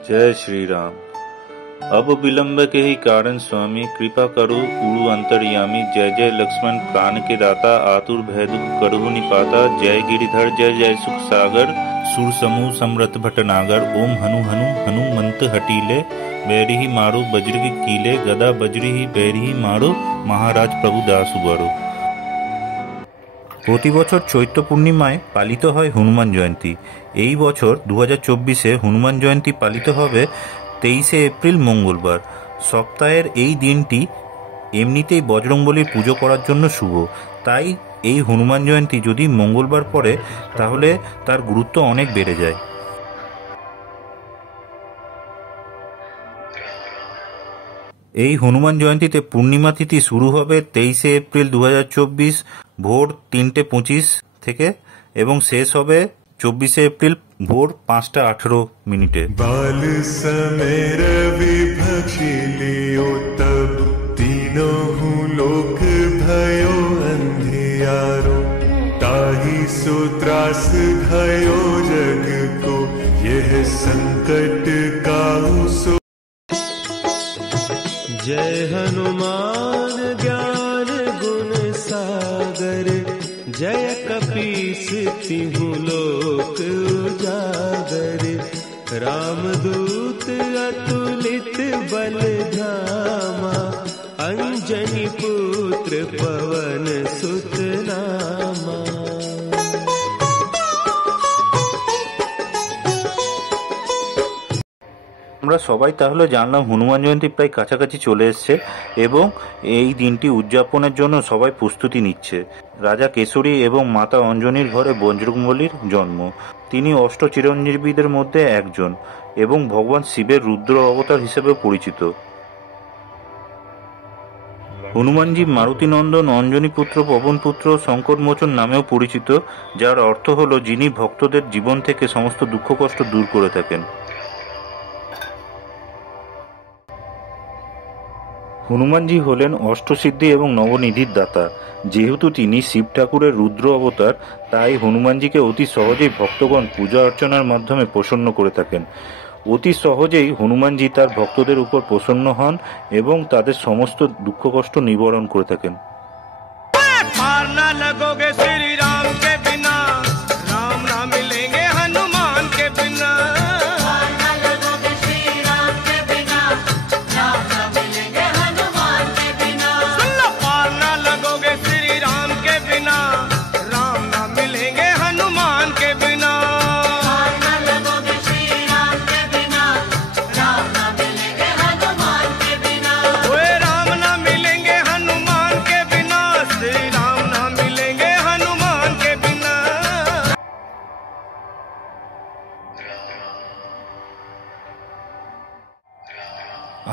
जय श्री राम। अब विलंब के ही कारण स्वामी कृपा करो उड़ु अंतर्यामी। जय जय लक्ष्मण प्राण के दाता, आतुर भय दुख करहु निपाता। जय गिरिधर जय जय सुख सागर, सुर समूह समरथ भटनागर। ओम हनु हनु हनुमंत हटीले, बैरी ही मारो बज्र की कीले। गदा बज्री ही बैरी ही मारो, महाराज प्रभु दास उबारो। প্রতি বছর চৈত্র পূর্ণিমায় পালিত হয় হনুমান জয়ন্তী। এই বছর 2024-এ হনুমান জয়ন্তী পালিত হবে 23শে এপ্রিল মঙ্গলবার। সপ্তাহের এই দিনটি এমনিতেই বজরংবলীর পুজো করার জন্য শুভ, তাই এই হনুমান জয়ন্তী যদি মঙ্গলবার পড়ে তাহলে তার গুরুত্ব অনেক বেড়ে যায়। এই হনুমান জয়ন্তীতে পূর্ণিমা তিথি শুরু হবে 23শে এপ্রিল 2024 ভোর 3:25 থেকে এবং শেষ হবে 24শে এপ্রিল ভোর 5:18। बाल समय रवि भक्षिलियो तब तीनों लोक भयो अंधियारो। ताहि सो त्रास भयो जग को, यह संकट काहू सो। जय हनुमान ज्ञान गुण सागर, जय कपीस तिहु लोक उजागर। रामदूत अतुलित बल धामा, अंजनी पुत्र पवन सुत नामा। আমরা সবাই তাহলে জানলাম হনুমান জয়ন্তী প্রায় কাছাকাছি চলে এসছে এবং এই দিনটি উদযাপনের জন্য সবাই প্রস্তুতি নিচ্ছে। রাজা কেশরী এবং মাতা অঞ্জনীর ঘরে বজরংবলীর জন্ম। তিনি অষ্ট চিরঞ্জীবীদের মধ্যে একজন এবং ভগবান শিবের রুদ্র অবতার হিসেবে পরিচিত। হনুমানজি মারুতিনন্দন, অঞ্জনীপুত্র, পবনপুত্র, সংকটমোচন নামেও পরিচিত, যার অর্থ হল যিনি ভক্তদের জীবন থেকে সমস্ত দুঃখ কষ্ট দূর করে থাকেন। হনুমানজি হলেন অষ্টসিদ্ধি এবং নবনিধির দাতা। যেহেতু তিনি শিব ঠাকুরের রুদ্র অবতার, তাই হনুমানজিকে অতি সহজেই ভক্তগণ পূজা অর্চনার মাধ্যমে প্রসন্ন করে থাকেন। অতি সহজেই হনুমানজি তার ভক্তদের উপর প্রসন্ন হন এবং তাদের সমস্ত দুঃখ কষ্ট নিবারণ করে থাকেন।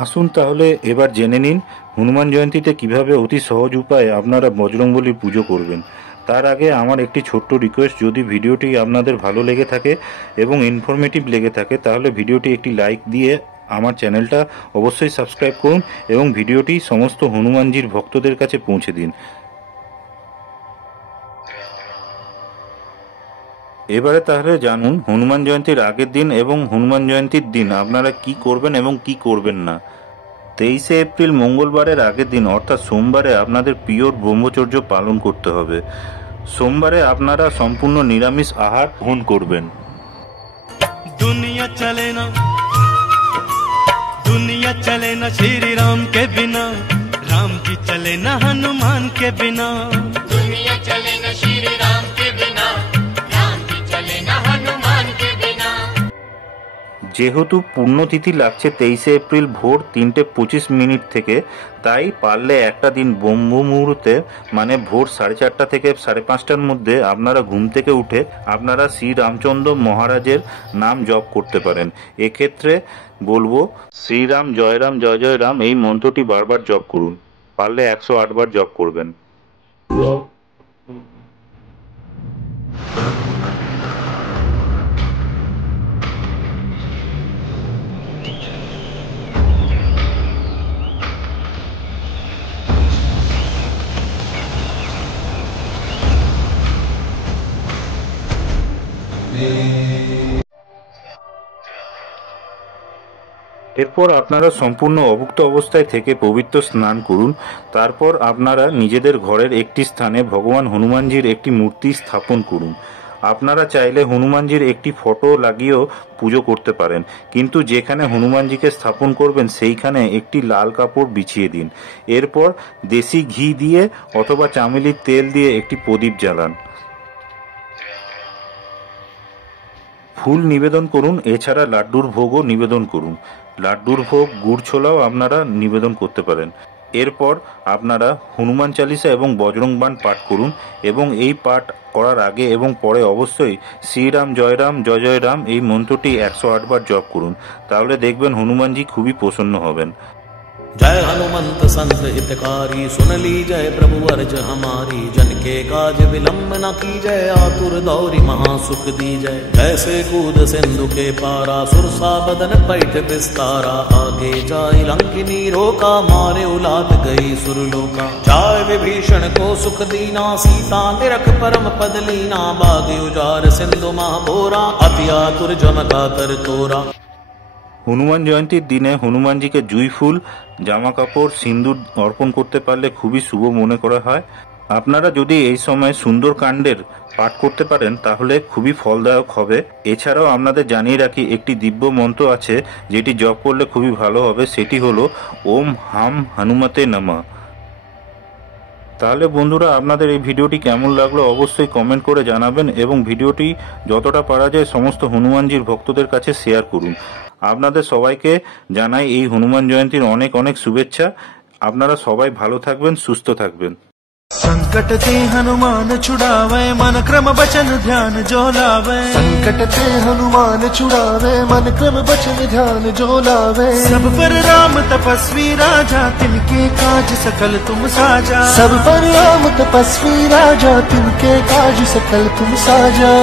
আসুন তাহলে এবার জেনে নিন হনুমান জয়ন্তীতে কিভাবে অতি সহজ উপায়ে আপনারা বজরংবলীর পুজো করবেন। তার আগে আমার একটি ছোট্ট রিকোয়েস্ট, যদি ভিডিওটি আপনাদের ভালো লেগে থাকে এবং ইনফরমেটিভ লেগে থাকে তাহলে ভিডিওটি একটি লাইক দিয়ে আমার চ্যানেলটা অবশ্যই সাবস্ক্রাইব করুন এবং ভিডিওটি সমস্ত হনুমানজির ভক্তদের কাছে পৌঁছে দিন। এবারে তাহলে জানুন হনুমান জয়ন্তীর আগের দিন এবং হনুমান জয়ন্তীর দিন আপনারা কি করবেন এবং কি করবেন না। 23শে এপ্রিল মঙ্গলবারের আগের দিন অর্থাৎ সোমবারে আপনাদের পিওর ব্রহ্মচর্য পালন করতে হবে। সোমবারে আপনারা সম্পূর্ণ নিরামিষ আহার গ্রহণ করবেন। दुनिया चले ना श्री राम के बिना, राम जी चले ना हनुमान के बिना। दुनिया चले ना श्री राम के बिना, राम जी चले ना हनुमान के बिना। যেহেতু পুণ্যতিথি লাগছে 23শে এপ্রিল ভোর 3:25 থেকে, তাই পারলে একটা দিন ব্রহ্ম মুহূর্তে মানে ভোর 4:30 থেকে 5:30 মধ্যে আপনারা ঘুম থেকে উঠে আপনারা শ্রী রামচন্দ্র মহারাজের নাম জপ করতে পারেন। এক্ষেত্রে বলবো শ্রীরাম জয় রাম জয় জয় রাম এই মন্ত্রটি বারবার জপ করুন। পারলে 108 বার জপ করবেন। এরপর আপনারা সম্পূর্ণ অভুক্ত অবস্থায় থেকে পবিত্র স্নান করুন। তারপর আপনারা নিজেদের ঘরের একটি স্থানে ভগবান হনুমানজির একটি মূর্তি স্থাপন করুন। আপনারা চাইলে হনুমানজির একটি ফটো লাগিয়েও পুজো করতে পারেন, কিন্তু যেখানে হনুমানজিকে স্থাপন করবেন সেইখানে একটি লাল কাপড় বিছিয়ে দিন। এরপর দেশি ঘি দিয়ে অথবা চামেলির তেল দিয়ে একটি প্রদীপ জ্বালান। ফুল নিবেদন করুন, এছাড়া লাড্ডুর ভোগও নিবেদন করুন। লাড্ডুর ভোগ গুড় ছোলাও আপনারা নিবেদন করতে পারেন। এরপর আপনারা হনুমান চালিসা এবং বজরং বাণ পাঠ করুন এবং এই পাঠ করার আগে এবং পরে অবশ্যই শ্রীরাম জয়রাম জয় জয় রাম এই মন্ত্রটি 108 বার জপ করুন। তাহলে দেখবেন হনুমানজি খুবই প্রসন্ন হবেন। जय हनुमंत संत हितकारी, सुन ली जय प्रभु अर्ज हमारी। जन के काज विलंब न की जय, आतुर दौरी महासुख दी जय। कैसे कूद सिंधु के पारा, सुरसा बदन पैठ विस्तारा। आगे जाय लंकिनी रोका, मारे उलाद गई सुरलोका। जाय विभीषण को सुख दीना, सीता निरख परम पद लीना। बागी उजार सिंधु महाबोरा, अति आतुर जमका कर तोरा। হনুমান জয়ন্তীর দিনে হনুমানজিকে জুঁই ফুল, জামা কাপড়, সিন্দুর অর্পণ করতে পারলে খুবই শুভ মনে করা হয়। আপনারা যদি এই সময় সুন্দর কাণ্ডের পাঠ করতে পারেন তাহলে খুবই ফলদায়ক হবে। এছাড়াও আপনাদের জানিয়ে রাখি একটি দিব্য মন্ত্র আছে যেটি জপ করলে খুবই ভালো হবে, সেটি হলো ওম হাম হনুমতে নমঃ। তাহলে বন্ধুরা, আপনাদের এই ভিডিওটি কেমন লাগলো অবশ্যই কমেন্ট করে জানাবেন এবং ভিডিওটি যতটা পারা যায় সমস্ত হনুমানজির ভক্তদের কাছে শেয়ার করুন। আপনাদের সবাইকে জানাই এই হনুমান জয়ন্তীর অনেক অনেক শুভেচ্ছা। আপনারা সবাই ভালো থাকবেন, সুস্থ থাকবেন। संकट ते हनुमान छुड़ावे, मन क्रम बचन ध्यान जो लावे। संकट ते हनुमान छुड़ावे, मन क्रम बचन ध्यान जो लावे। सब पर राम तपस्वी राजा, तिनके काज सकल तुम साजा। सब पर राम तपस्वी राजा, तिनके काज सकल तुम साजा।